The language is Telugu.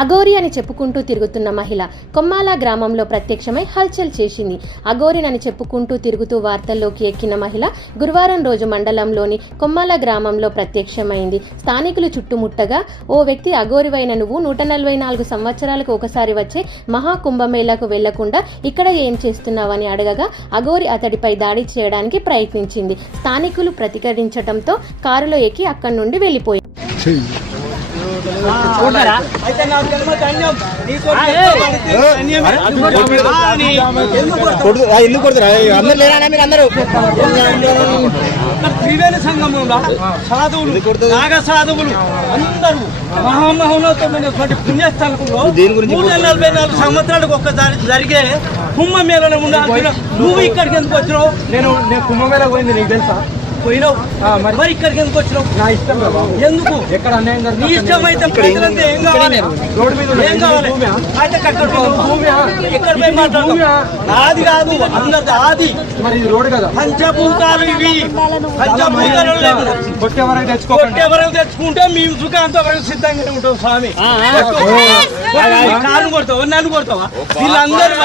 అఘోరి అని చెప్పుకుంటూ తిరుగుతున్న మహిళ కొమ్మాల గ్రామంలో ప్రత్యక్షమై హల్చల్ చేసింది. అఘోరినని చెప్పుకుంటూ తిరుగుతూ వార్తల్లోకి ఎక్కిన మహిళ గురువారం రోజు మండలంలోని కొమ్మాల గ్రామంలో ప్రత్యక్షమైంది. స్థానికులు చుట్టుముట్టగా ఓ వ్యక్తి అఘోరివైన నువ్వు నూట నలభై నాలుగు సంవత్సరాలకు ఒకసారి వచ్చే మహాకుంభమేళకు వెళ్ళకుండా ఇక్కడ ఏం చేస్తున్నావని అడగగా అఘోరి అతడిపై దాడి చేయడానికి ప్రయత్నించింది. స్థానికులు ప్రతిఘటించడంతో కారులో ఎక్కి అక్కడి నుండి వెళ్ళిపోయింది ఎందుకు కొడుతురా అందరు లేరా మీకు అందరూ మరి త్రివేణి సంఘంలో సాధువులు నాగ సాధువులు అందరూ మహామహోన్నతమైనటువంటి పుణ్యస్థలంలో దేని గురించి మూడు వందల నలభై నాలుగు సంవత్సరాలకు ఒక్కసారి జరిగే కుంభమేళలో ఉండాల్సిన నువ్వు ఇక్కడికి ఎందుకు వచ్చినావు నేను నేను కుంభమేళ పోయింది నీకు తెలుసా పోయినావు ఆ, మరి- మరి ఇక్కడికి ఎందుకు వచ్చినావు నా ఇష్టం ఎందుకు ఎక్కడ అన్యాయం నీ జరిగింది ఇష్టమైతే ప్రజలంతా ఏం కావాలి రోడ్డు మీద ఏం కావాలి భూమి అయితే అక్కడ ఇక్కడ పోయి నాది కాదు అన్నది ఆది మరి ఇది రోడ్డు కదా పంచభూతాలు ఇవి పంచభూతాలు కొట్టేవరకు తెచ్చుకుంటే మీ సుఖాంత వరకు సిద్ధంగానే ఉంటాం స్వామి కారు కొడతావా నన్ను కొడతావా వీళ్ళందరూ